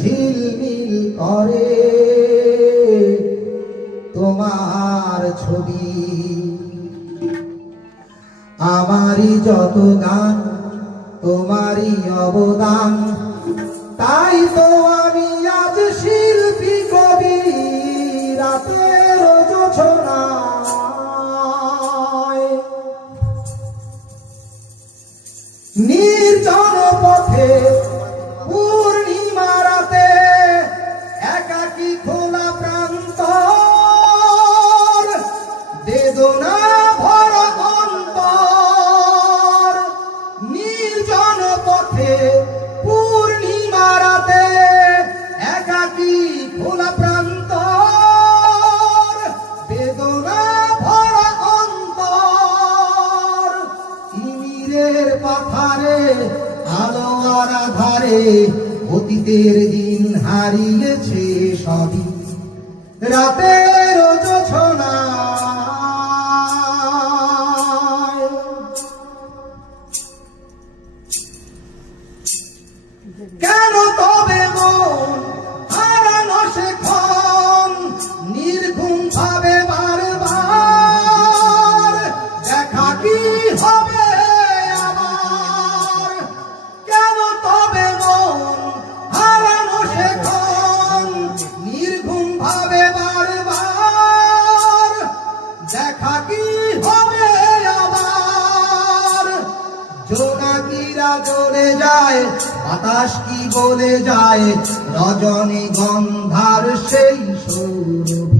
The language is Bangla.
ঝিলমিল করে তোমার ছবি। আমারই যত গান তোমারই অবদান, তাই তো আমি আজ শিল্পী কবি। রাতের জোছনায় নির্জন পথে পূর্ণিমা রাতে একাকী খোলা প্রান্তর, বেদনা ভরা অন্তর। নির্জন পথে পূর্ণিমা রাতে একাকী খোলা প্রান্তর, বেদনা ভরা অন্তর। তিমিরের পাথারে আলো আর আধারে অতীতের দিন হারিয়েছে সবই। রাতের জোছনায় কেন তবে মন হারানো সেক্ষণ নির্ঘুম ভাবে বারবার? দেখা কি হবে আবার? কেন তবে মন হারানো সেক্ষণ নির্ঘুম ভাবে বারবার? দেখা কি হবে আবার? জোনাকিরা জ্বলে যায়, বাতাস কি বলে যায়, রজনী গন্ধার সেই সৌরভী।